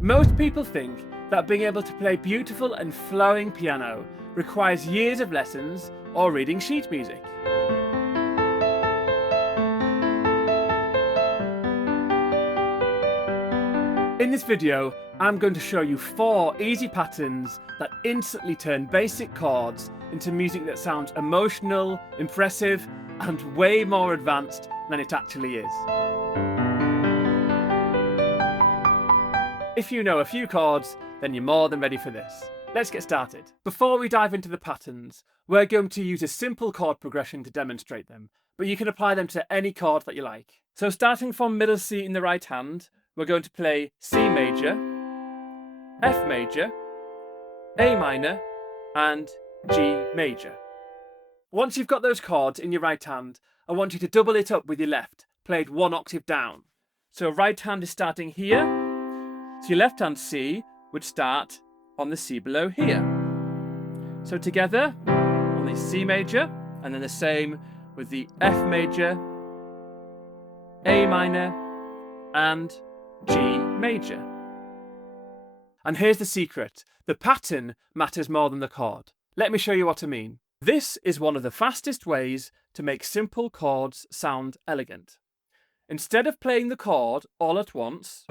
Most people think that being able to play beautiful and flowing piano requires years of lessons or reading sheet music. In this video, I'm going to show you 4 easy patterns that instantly turn basic chords into music that sounds emotional, impressive, and way more advanced than it actually is. If you know a few chords, then you're more than ready for this. Let's get started. Before we dive into the patterns, we're going to use a simple chord progression to demonstrate them, but you can apply them to any chord that you like. So starting from middle C in the right hand, we're going to play C major, F major, A minor, and G major. Once you've got those chords in your right hand, I want you to double it up with your left, played 1 octave down. So right hand is starting here, so your left hand C would start on the C below here. So together on the C major, and then the same with the F major, A minor, and G major. And here's the secret. The pattern matters more than the chord. Let me show you what I mean. This is one of the fastest ways to make simple chords sound elegant. Instead of playing the chord all at once,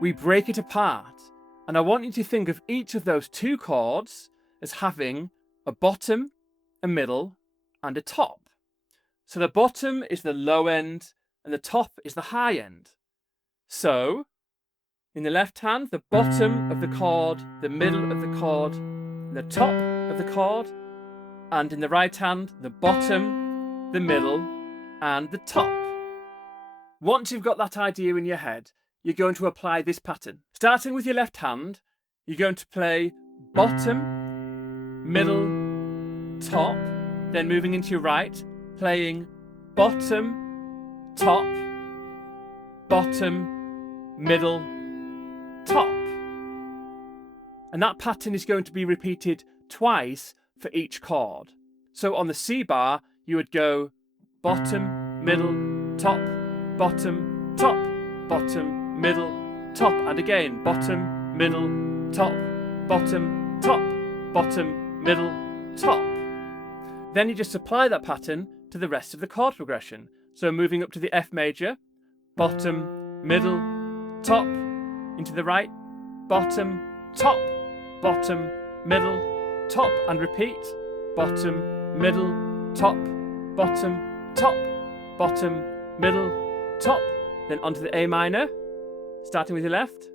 we break it apart, and I want you to think of each of those 2 chords as having a bottom, a middle, and a top. So the bottom is the low end, and the top is the high end. So, in the left hand, the bottom of the chord, the middle of the chord, the top of the chord, and in the right hand, the bottom, the middle, and the top. Once you've got that idea in your head, you're going to apply this pattern. Starting with your left hand, you're going to play bottom, middle, top, then moving into your right, playing bottom, top, bottom, middle, top. And that pattern is going to be repeated twice for each chord. So on the C bar, you would go bottom, middle, top, bottom, top, bottom, middle, top, and again bottom, middle, top, bottom, top, bottom, middle, top. Then you just apply that pattern to the rest of the chord progression. So moving up to the F major, bottom, middle, top, into the right, bottom, top, bottom, middle, top, and repeat, bottom, middle, top, bottom, top, bottom, middle, top, then onto the A minor, starting with your left.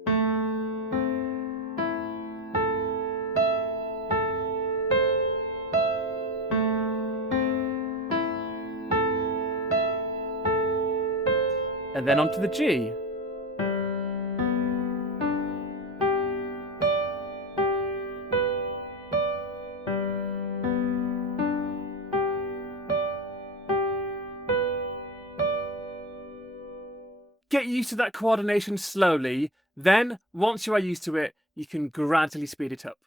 And then onto the G. Get used to that coordination slowly, then once you are used to it, you can gradually speed it up.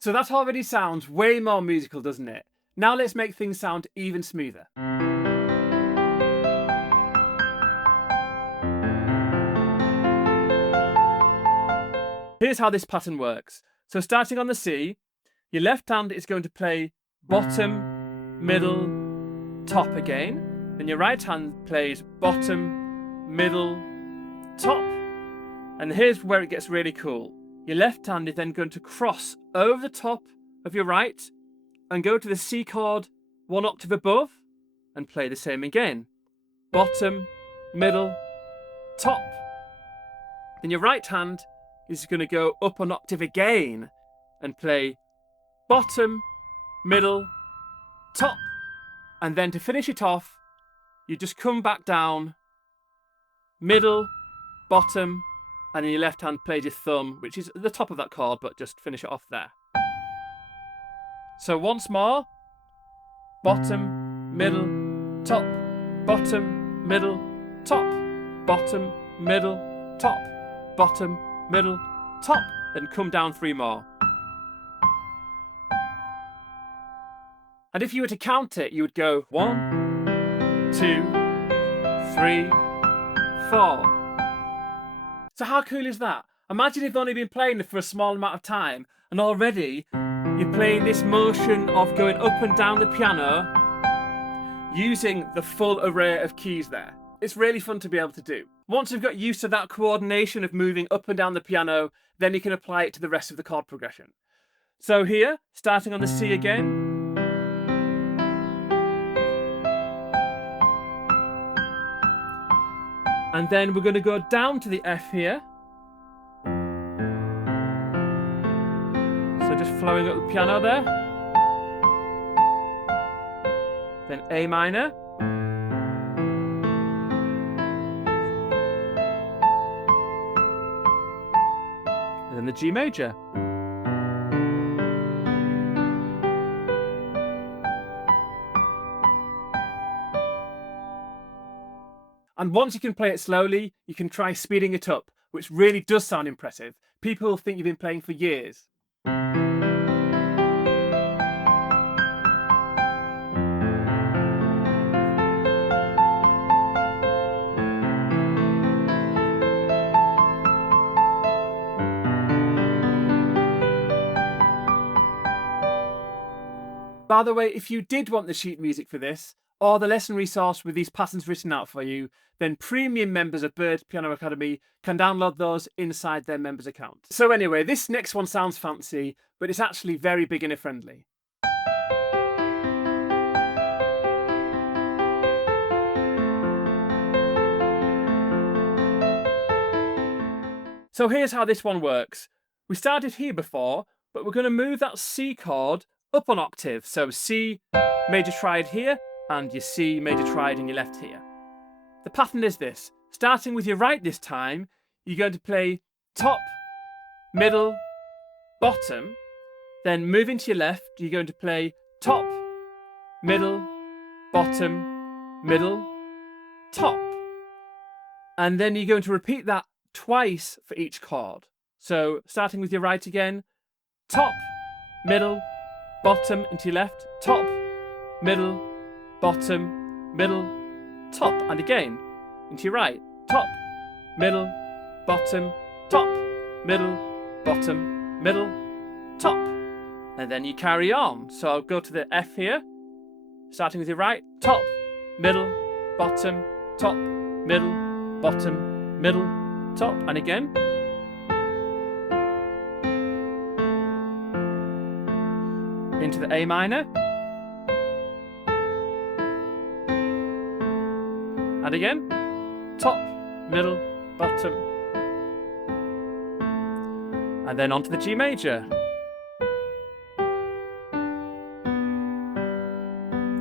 So that already sounds way more musical, doesn't it? Now let's make things sound even smoother. Here's how this pattern works. So starting on the C, your left hand is going to play bottom, middle, top again. Then your right hand plays bottom, middle, top. And here's where it gets really cool. Your left hand is then going to cross over the top of your right and go to the C chord 1 octave above and play the same again. Bottom, middle, top. Then your right hand is going to go up an octave again and play bottom, middle, top. And then to finish it off, you just come back down, middle, bottom, and in your left hand plays your thumb, which is at the top of that chord, but just finish it off there. So once more, bottom, middle, top, bottom, middle, top, bottom, middle, top, bottom, middle, top, then come down 3 more. And if you were to count it, you would go 1, 2, 3, 4. So how cool is that? Imagine if you've only been playing it for a small amount of time and already you're playing this motion of going up and down the piano using the full array of keys there. It's really fun to be able to do. Once you've got used to that coordination of moving up and down the piano, then you can apply it to the rest of the chord progression. So here, starting on the C again. And then we're going to go down to the F here. So just flowing up the piano there. Then A minor. And then the G major. And once you can play it slowly, you can try speeding it up, which really does sound impressive. People will think you've been playing for years. By the way, if you did want the sheet music for this, or the lesson resource with these patterns written out for you, then premium members of Bird Piano Academy can download those inside their members account. So anyway, this next one sounds fancy, but it's actually very beginner friendly. So here's how this one works. We started here before, but we're going to move that C chord up an octave. So C major triad here, and your C major triad in your left here. The pattern is this. Starting with your right this time, you're going to play top, middle, bottom. Then moving to your left, you're going to play top, middle, bottom, middle, top. And then you're going to repeat that twice for each chord. So starting with your right again, top, middle, bottom into your left, top, middle, bottom, middle, top, and again into your right, top, middle, bottom, top, middle, bottom, middle, top, and then you carry on. So I'll go to the F here, starting with your right, top, middle, bottom, top, middle, bottom, middle, top, and again. Into the A minor. And again, top, middle, bottom. And then onto the G major.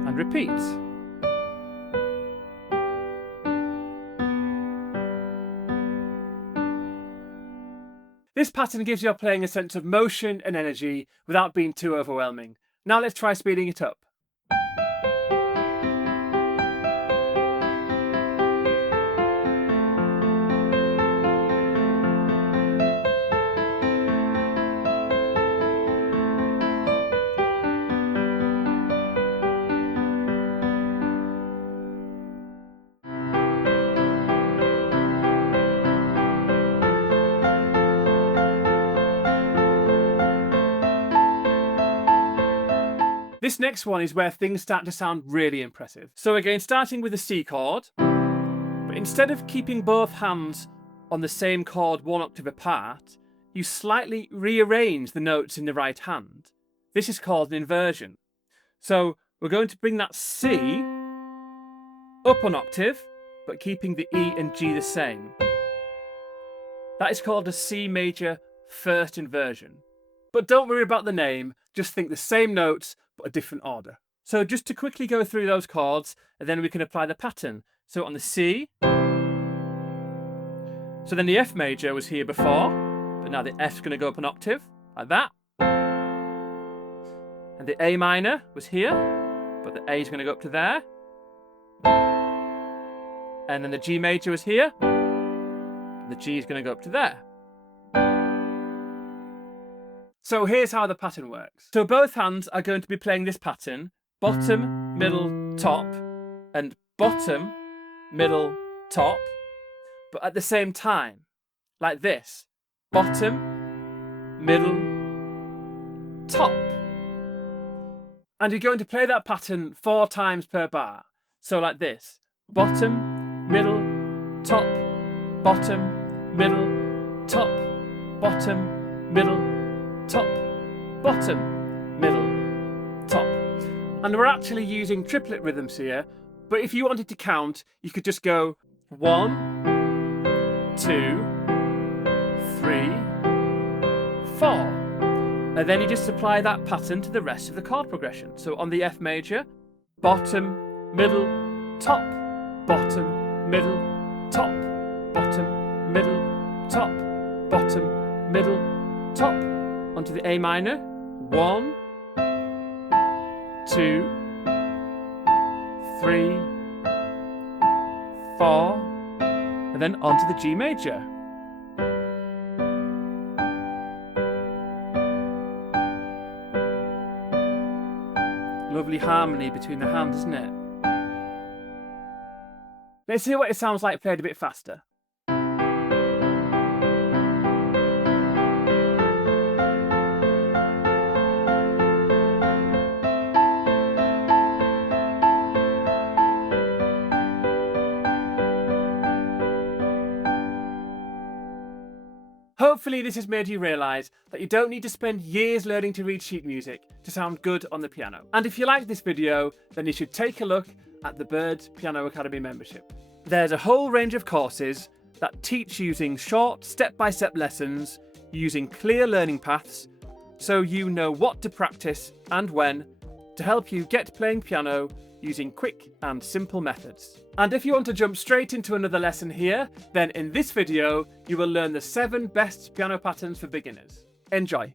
And repeat. This pattern gives your playing a sense of motion and energy without being too overwhelming. Now let's try speeding it up. This next one is where things start to sound really impressive. So again, starting with the C chord, but instead of keeping both hands on the same chord 1 octave apart, you slightly rearrange the notes in the right hand. This is called an inversion. So we're going to bring that C up an octave, but keeping the E and G the same. That is called a C major first inversion. But don't worry about the name, just think the same notes, but a different order. So just to quickly go through those chords, and then we can apply the pattern. So on the C, so then the F major was here before, but now the F's going to go up an octave, like that. And the A minor was here, but the A is going to go up to there. And then the G major is here. The G is going to go up to there. So here's how the pattern works. So both hands are going to be playing this pattern, bottom, middle, top, and bottom, middle, top, but at the same time, like this, bottom, middle, top. And you're going to play that pattern 4 times per bar. So like this, bottom, middle, top, bottom, middle, top, bottom, middle, top, bottom, middle, top. And we're actually using triplet rhythms here, but if you wanted to count, you could just go 1, 2, 3, 4. And then you just apply that pattern to the rest of the chord progression. So on the F major, bottom, middle, top, bottom, middle, top, bottom, middle, top, bottom, middle, top. Onto the A minor, 1, 2, 3, 4, and then onto the G major. Lovely harmony between the hands, isn't it? Let's see what it sounds like played a bit faster. Hopefully this has made you realise that you don't need to spend years learning to read sheet music to sound good on the piano. And if you like this video, then you should take a look at the Bird Piano Academy membership. There's a whole range of courses that teach using short step-by-step lessons, using clear learning paths, so you know what to practice and when, to help you get playing piano using quick and simple methods. And if you want to jump straight into another lesson here, then in this video, you will learn the 7 best piano patterns for beginners. Enjoy!